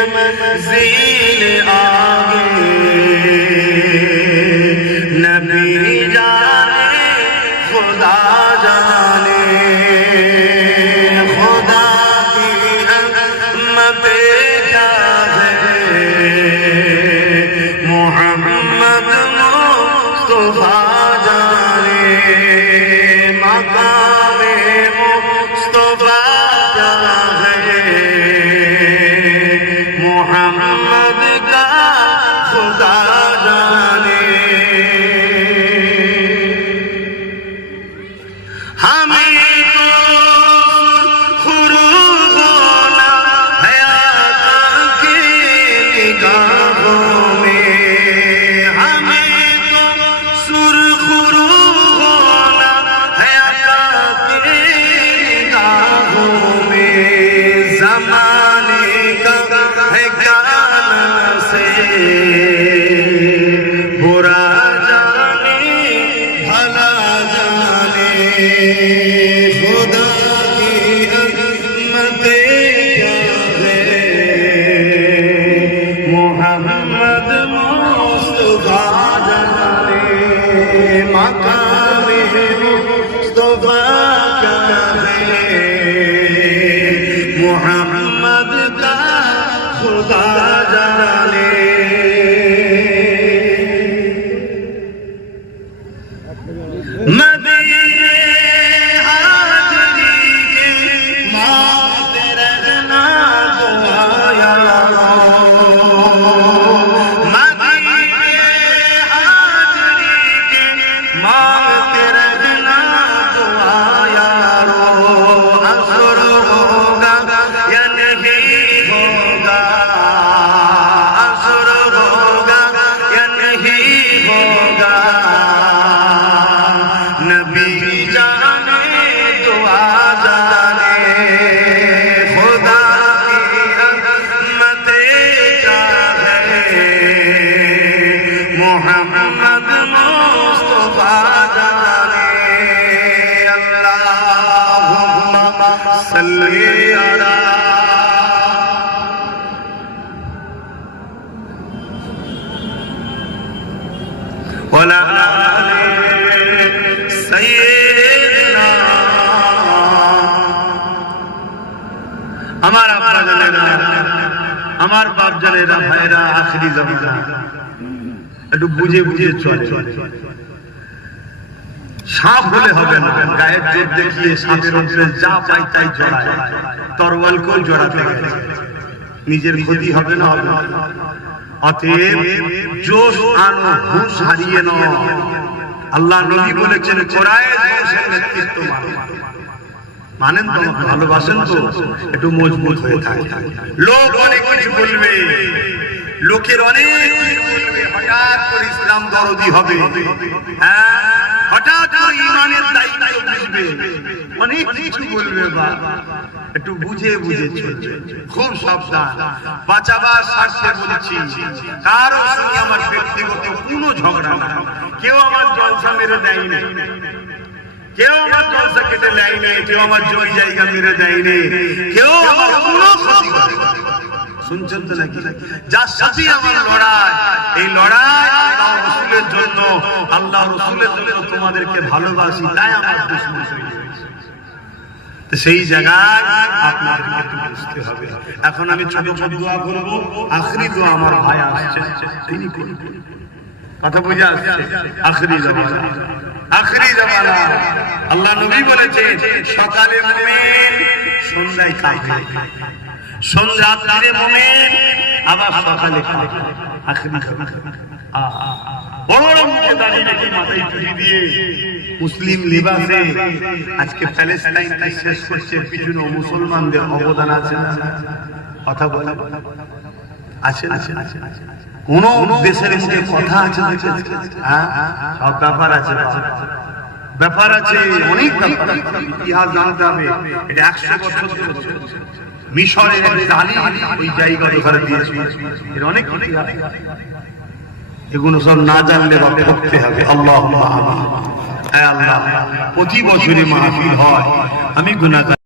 मंज़िल आगे नबी जाने खुदा जाने खुदा की रहमत क्या है मोहम्मद मुस्तफा जाने প্রেমিকা খুদা Abraham صلی علی ولا سیدنا আমার আপনার জনেরা আমার বাপ জনেরা ভাইরা আখরি জমিদার একটু বুঝে বুঝে চল চল সাপ হলে হবে না। গায়ের জোর দেখিয়ে সাপের যা পাই তাই জড়ায়। জড়াতে নিজের ক্ষতি হবে না। হবে অতএব জোশ হারিয়ে নাও। আল্লাহ নবী বলেছেন নেতৃত্ব মানেন তো ভালোবাসেন তো? একটু মজবুত হয়ে থাকে। লোক অনেক কিছু বলবে। লোকের অনেক বলবে। হঠাৎ করে ইসলাম দরদি হবে। হ্যাঁ? হঠাৎ করে ইমানের দায়িত্ব বুঝবে। অনেক কিছু বলবে বা। একটু বুঝে বুঝে খুব সাবধান। বাঁচাবার স্বার্থে বলছি, কারও সঙ্গে আমার ব্যক্তিগত কোনো ঝগড়া না। কেউ আমার জলসা মেরে দেয়নি কেউ আমার জলসা কেটে নেয়নি কেউ আমার জমি জায়গা মেরে দেয়নি কেউ আমার কোনো ক্ষতি। শুনছেন তো নাকি? যার সাথে আমার লড়াই, এই লড়াই আল্লাহ রসুলের জন্য, আল্লাহ রসুলের জন্য তোমাদেরকে ভালোবাসি, তাই আমার দুশ্মন। সেই জায়গায় এখন আমি ছোট ছোট দোয়া করব আখরি দোয়া আমার ভাই আসছে। তিনি কথা বুঝে আসছে? আখরি আখরি জামানা। আল্লাহ নবী বলেছে সকালে মুমিন সন্ধ্যায় কাফের সন্ধ্যা রাত্রে মুমিন আবার সকালে কাফের আখরি জামানা। বড় মাথায় দিয়ে মুসলিম লিবাসে আজকে প্যালেস্টাইনকে শেষ করছে পিছনে মুসলমানদের অবদান আছে না? কথা বলে আছে আছে আছে হ্যাঁ? বছর এগুলো সব না জানলে বা করতে হবে। আল্লাহ আল্লাহ। প্রতি বছরই মাহফিল হয়। আমি গুণাগার